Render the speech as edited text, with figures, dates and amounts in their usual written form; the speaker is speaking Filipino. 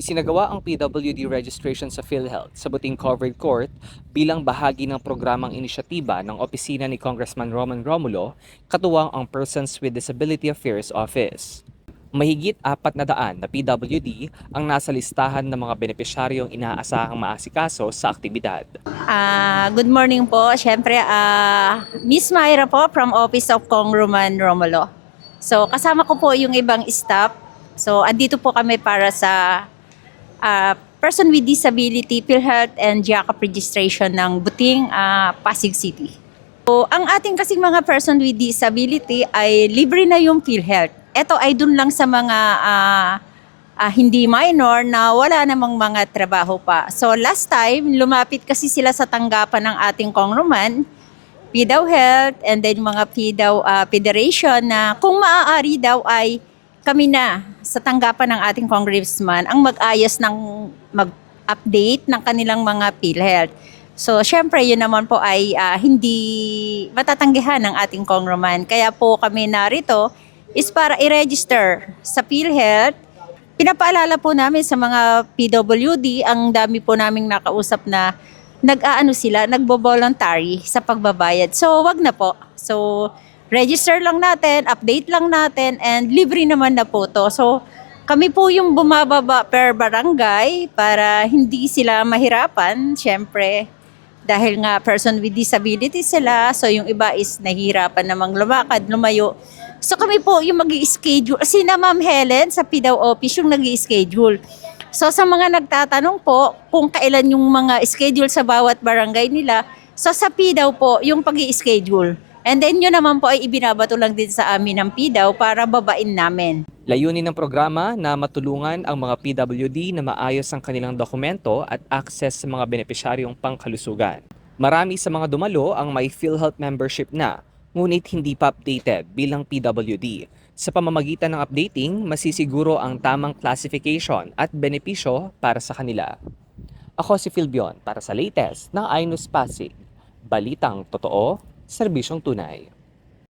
Isinagawa ang PWD registration sa PhilHealth sa Buting Covered Court bilang bahagi ng programang inisyatiba ng opisina ni Congressman Roman Romulo, katuwang ang Persons with Disability Affairs Office. Mahigit 400 na PWD ang nasa listahan ng mga benepisyaryong inaasahang maasikaso sa aktibidad. Good morning po. Siyempre, Miss Myra po from Office of Congressman Romulo. So, kasama ko po yung ibang staff. So, andito po kami para sa Person with Disability, PhilHealth and GIACAP registration ng Buting, Pasig City. So, ang ating kasing mga person with disability ay libre na yung PhilHealth. Ito ay dun lang sa mga hindi minor na wala namang mga trabaho pa. So last time, lumapit kasi sila sa tanggapan ng ating congressman, PDAW Health, and then mga PDAW Federation na kung maaari daw ay kami na sa tanggapan ng ating congressman ang mag-ayos ng mag-update ng kanilang mga PhilHealth. So syempre yun naman po ay hindi matatanggihan ng ating congressman. Kaya po kami narito is para i-register sa PhilHealth. Pinapaalala po namin sa mga PWD, ang dami po naming nakausap na nagbo-voluntary sa pagbabayad. So, wag na po. So, register lang natin, update lang natin, and libre naman na po to. So, kami po yung bumababa per barangay para hindi sila mahirapan, syempre. Dahil nga person with disability sila, so yung iba is nahihirapan namang lumakad, lumayo. So kami po yung mag-i-schedule. Sina Ma'am Helen sa PDAW office yung nag-i-schedule. So sa mga nagtatanong po kung kailan yung mga schedule sa bawat barangay nila, so sa PDAW po yung pag-i-schedule. And then yun naman po ay ibinabato lang din sa amin ng PDAW para babain namin. Layunin ng programa na matulungan ang mga PWD na maayos ang kanilang dokumento at access sa mga benepisyaryong pangkalusugan. Marami sa mga dumalo ang may PhilHealth membership na, ngunit hindi pa updated bilang PWD. Sa pamamagitan ng updating, masisiguro ang tamang classification at benepisyo para sa kanila. Ako si Philbion para sa latest ng iNews Pasig. Balitang totoo, serbisyong tunay.